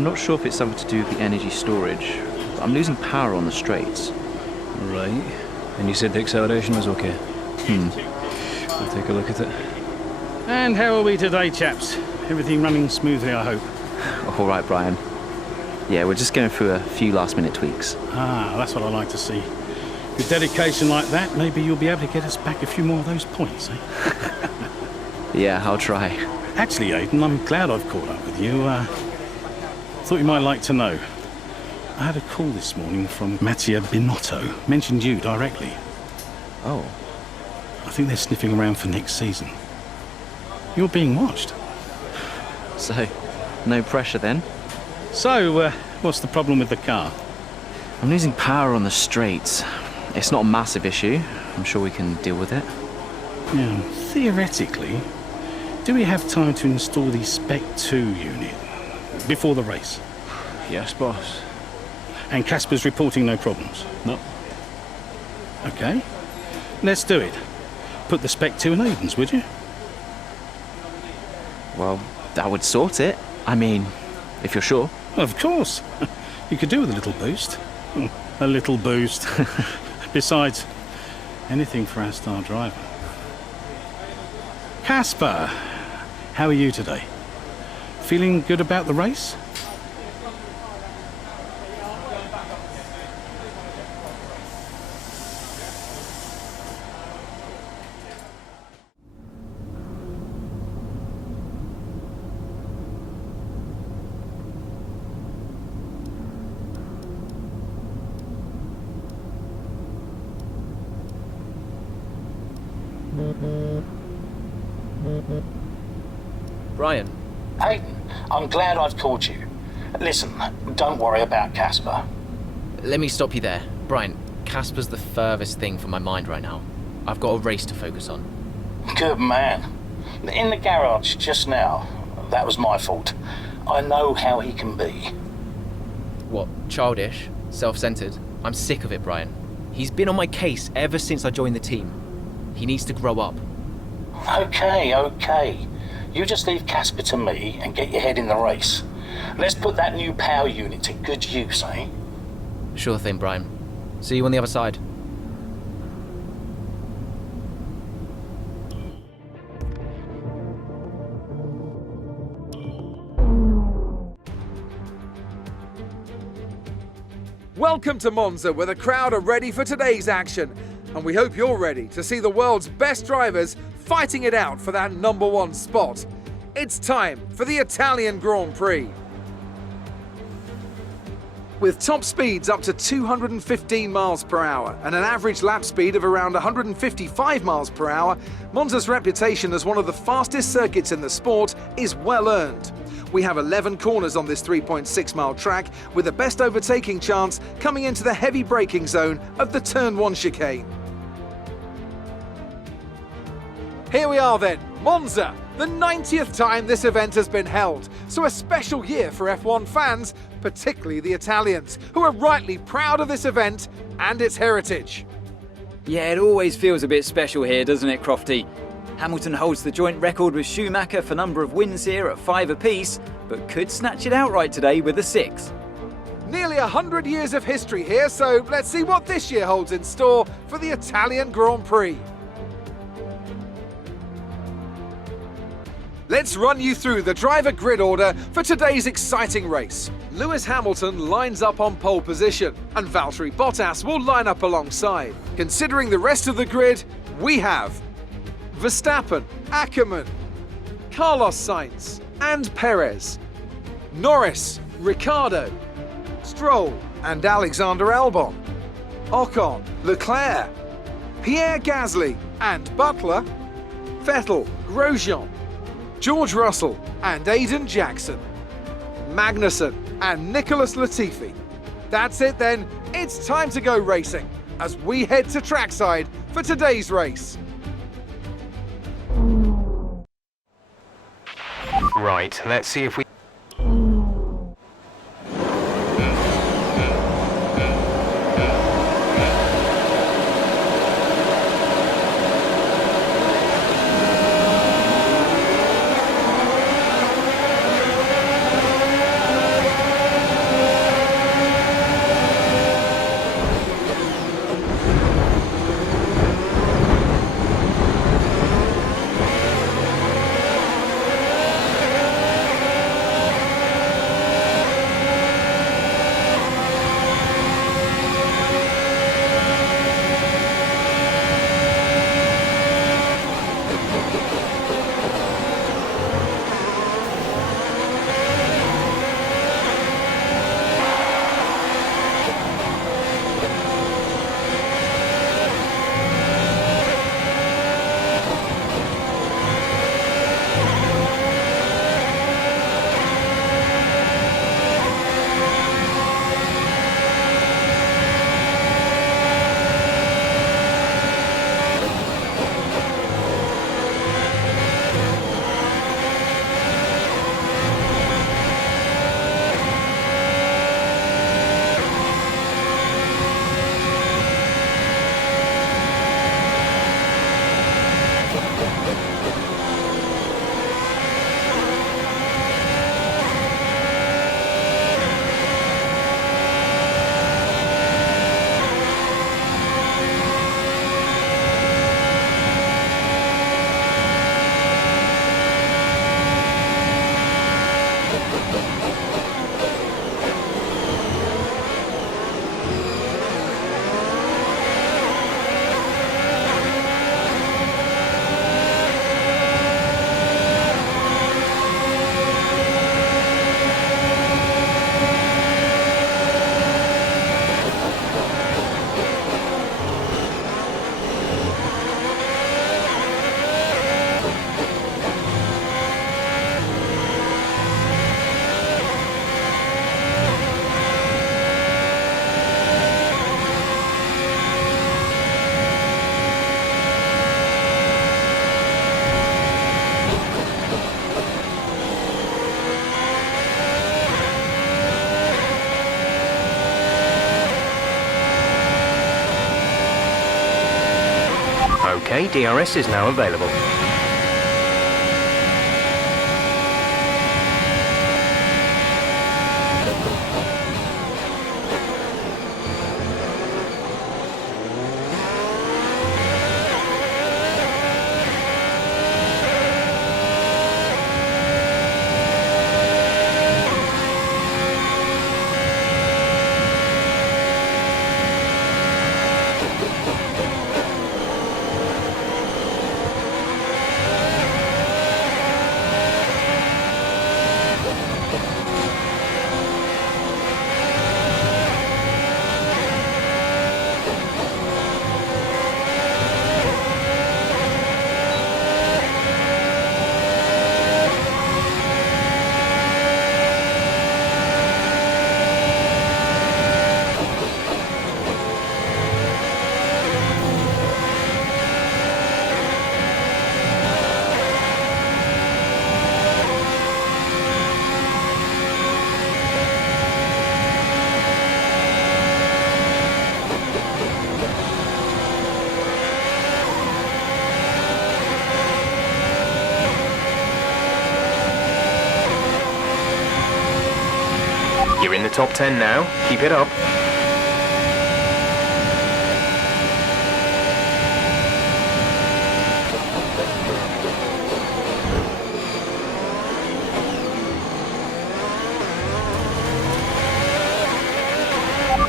I'm not sure if it's something to do with the energy storage, but I'm losing power on the straights. Right. And you said the acceleration was okay? We'll take a look at it. And how are we today, chaps? Everything running smoothly, I hope. All right, Brian. Yeah, we're just going through a few last-minute tweaks. Ah, that's what I like to see. With dedication like that, maybe you'll be able to get us back a few more of those points, eh? Yeah, I'll try. Actually, Aidan, I'm glad I've caught up with you. Thought you might like to know. I had a call this morning from Mattia Binotto. Mentioned you directly. Oh. I think they're sniffing around for next season. You're being watched. So, no pressure then? So, what's the problem with the car? I'm losing power on the straights. It's not a massive issue. I'm sure we can deal with it. Yeah, theoretically, do we have time to install the Spec 2 unit before the race? Yes, boss. And Casper's reporting no problems? No. Okay. Let's do it. Put the Spec 2 in Aiden's, would you? Well, that would sort it. I mean, if you're sure. Of course. You could do with a little boost. A little boost. Besides, anything for our star driver. Casper, how are you today? Feeling good about the race? Brian. Hayden, I'm glad I've called you. Listen, don't worry about Casper. Let me stop you there. Brian, Casper's the furthest thing from my mind right now. I've got a race to focus on. Good man. In the garage just now, that was my fault. I know how he can be. What, childish? Self-centered? I'm sick of it, Brian. He's been on my case ever since I joined the team. He needs to grow up. Okay. You just leave Casper to me and get your head in the race. Let's put that new power unit to good use, eh? Sure thing, Brian. See you on the other side. Welcome to Monza, where the crowd are ready for today's action. And we hope you're ready to see the world's best drivers fighting it out for that #1 spot. It's time for the Italian Grand Prix. With top speeds up to 215 miles per hour and an average lap speed of around 155 miles per hour, Monza's reputation as one of the fastest circuits in the sport is well earned. We have 11 corners on this 3.6-mile track, with the best overtaking chance coming into the heavy braking zone of the Turn 1 chicane. Here we are then, Monza, the 90th time this event has been held, so a special year for F1 fans, particularly the Italians, who are rightly proud of this event and its heritage. Yeah, it always feels a bit special here, doesn't it, Crofty? Hamilton holds the joint record with Schumacher for number of wins here at 5 apiece, but could snatch it outright today with a 6. Nearly 100 years of history here, so let's see what this year holds in store for the Italian Grand Prix. Let's run you through the driver grid order for today's exciting race. Lewis Hamilton lines up on pole position, and Valtteri Bottas will line up alongside. Considering the rest of the grid, we have Verstappen, Ackermann, Carlos Sainz, and Perez, Norris, Ricciardo, Stroll, and Alexander Albon, Ocon, Leclerc, Pierre Gasly, and Butler, Vettel, Grosjean, George Russell and Aiden Jackson, Magnussen and Nicholas Latifi. That's it then, it's time to go racing as we head to trackside for today's race. Right, let's see if we... Okay, DRS is now available. You're in the top 10 now. Keep it up.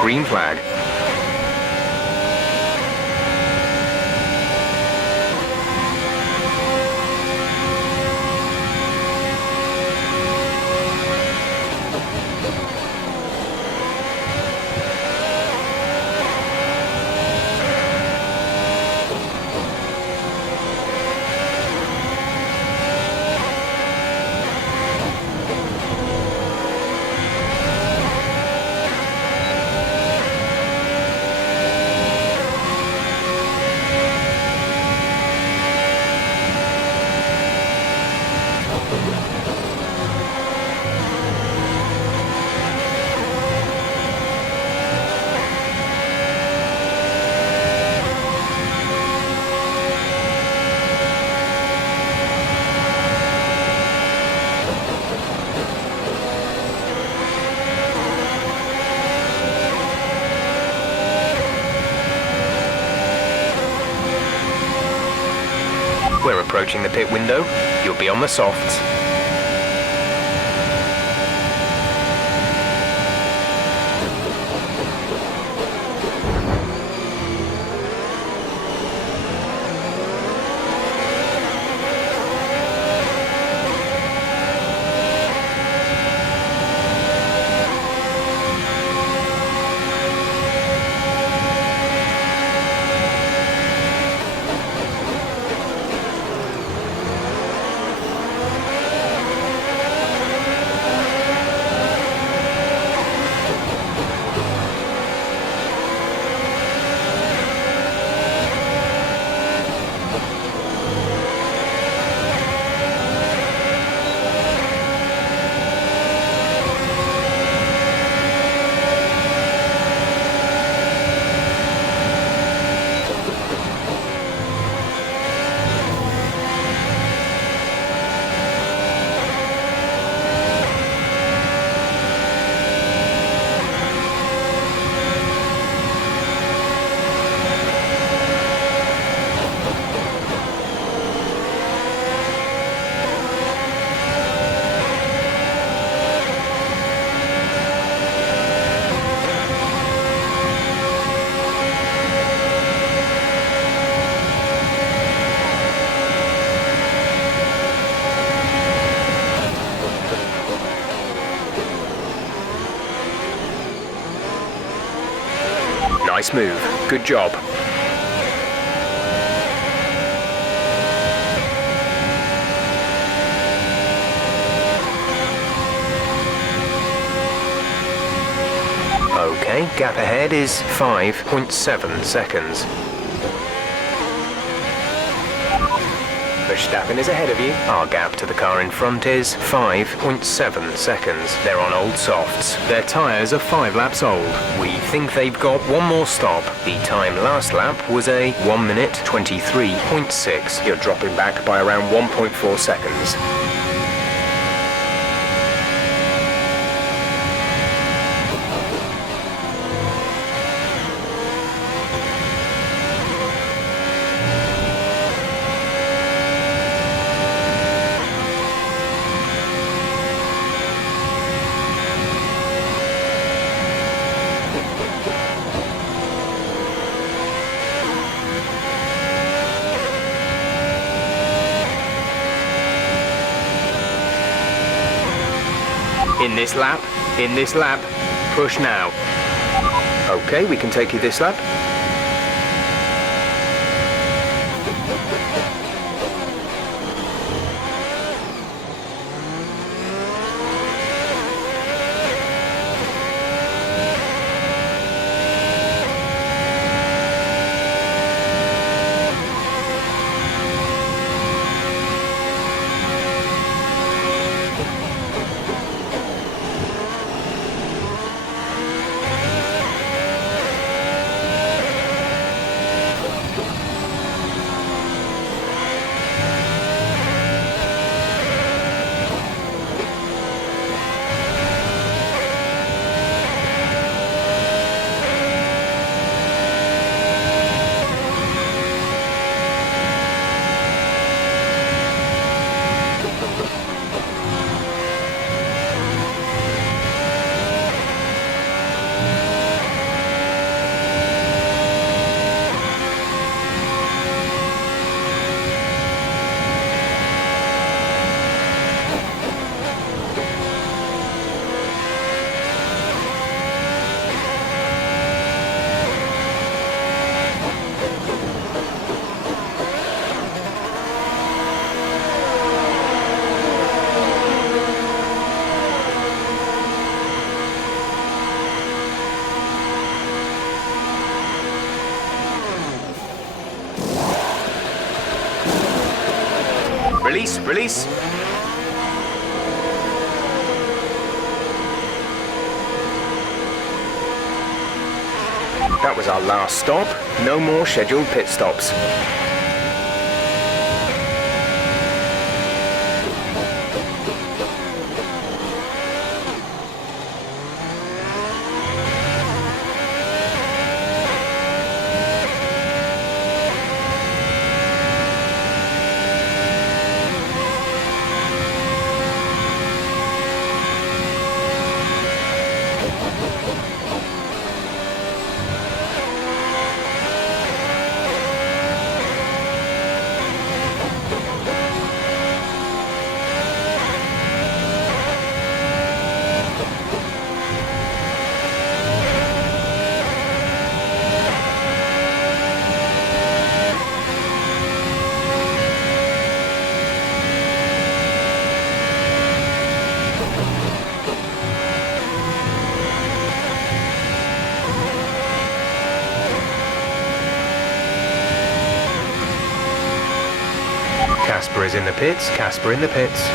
Green flag. We're approaching the pit window. You'll be on the softs. Nice move. Good job. Okay, gap ahead is 5.7 seconds. Verstappen is ahead of you. Our gap to the car in front is 5.7 seconds. They're on old softs. Their tyres are 5 laps old. We think they've got one more stop. The time last lap was a 1 minute 23.6. You're dropping back by around 1.4 seconds. In this lap, push now. Okay, we can take you this lap. Release. That was our last stop. No more scheduled pit stops. Casper is in the pits. Casper in the pits.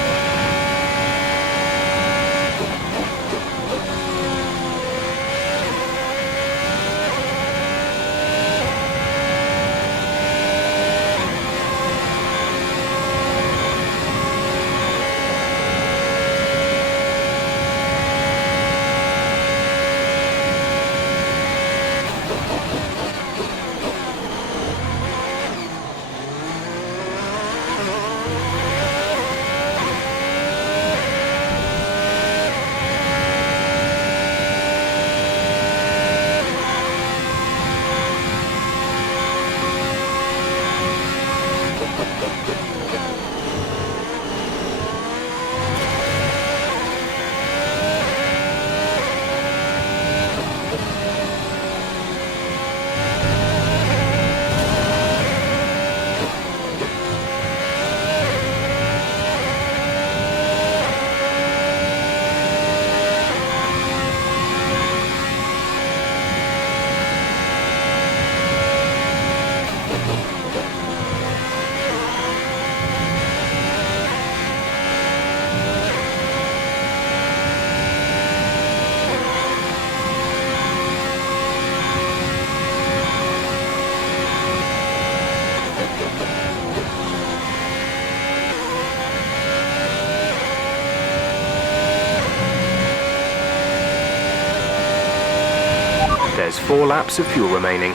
4 laps of fuel remaining.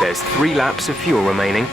There's 3 laps of fuel remaining.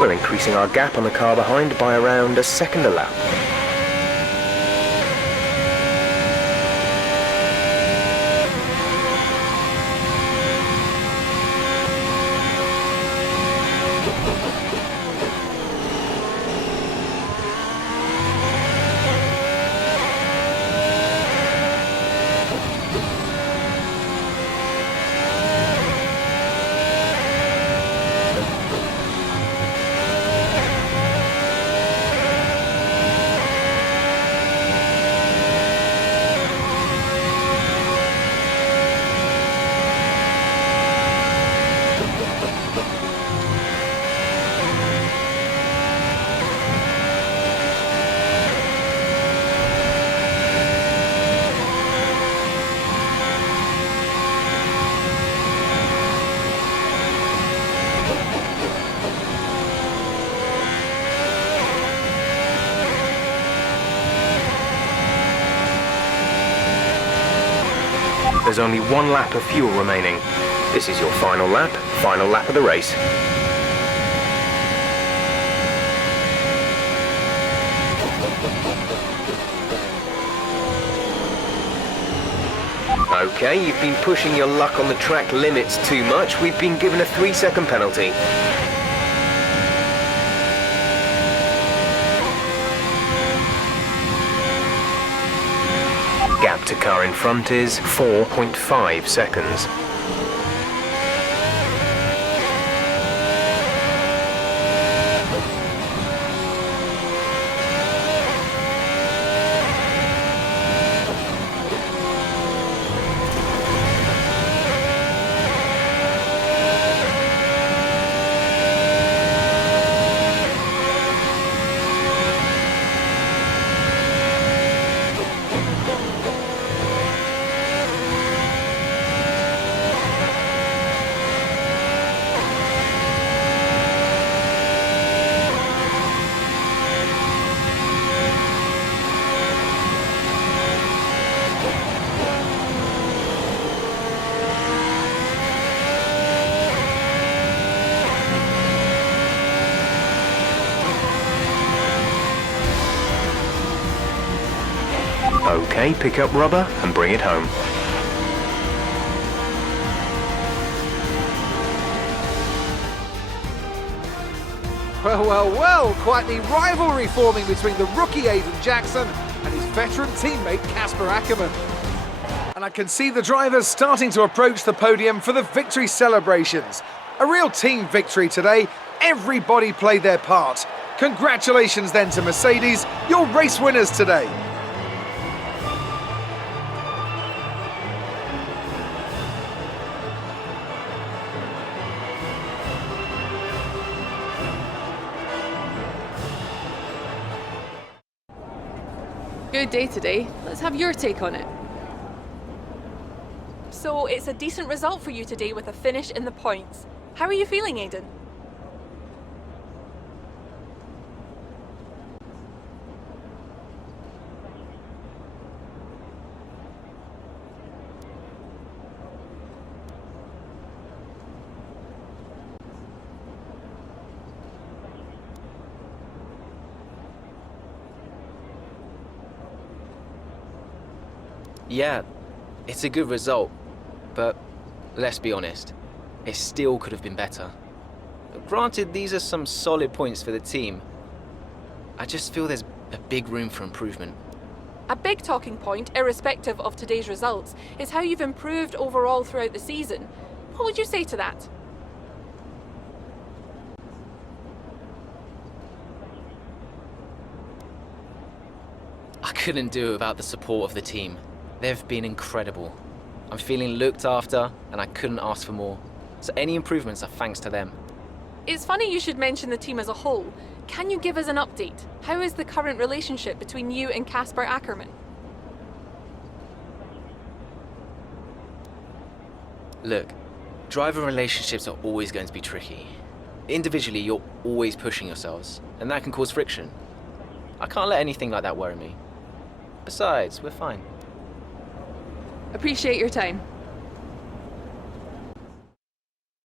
We're increasing our gap on the car behind by around a second a lap. There's only 1 lap of fuel remaining. This is your final lap of the race. Okay, you've been pushing your luck on the track limits too much. We've been given a 3-second penalty. Gap to car in front is 4.5 seconds. Okay, pick up rubber and bring it home. Well, well, well, quite the rivalry forming between the rookie Aidan Jackson and his veteran teammate Casper Ackermann. And I can see the drivers starting to approach the podium for the victory celebrations. A real team victory today. Everybody played their part. Congratulations then to Mercedes, your race winners today. Good day today. Let's have your take on it. So it's a decent result for you today with a finish in the points. How are you feeling, Aidan? Yeah, it's a good result, but let's be honest, it still could have been better. Granted, these are some solid points for the team. I just feel there's a big room for improvement. A big talking point, irrespective of today's results, is how you've improved overall throughout the season. What would you say to that? I couldn't do it without the support of the team. They've been incredible. I'm feeling looked after, and I couldn't ask for more. So any improvements are thanks to them. It's funny you should mention the team as a whole. Can you give us an update? How is the current relationship between you and Casper Ackermann? Look, driver relationships are always going to be tricky. Individually, you're always pushing yourselves, and that can cause friction. I can't let anything like that worry me. Besides, we're fine. Appreciate your time.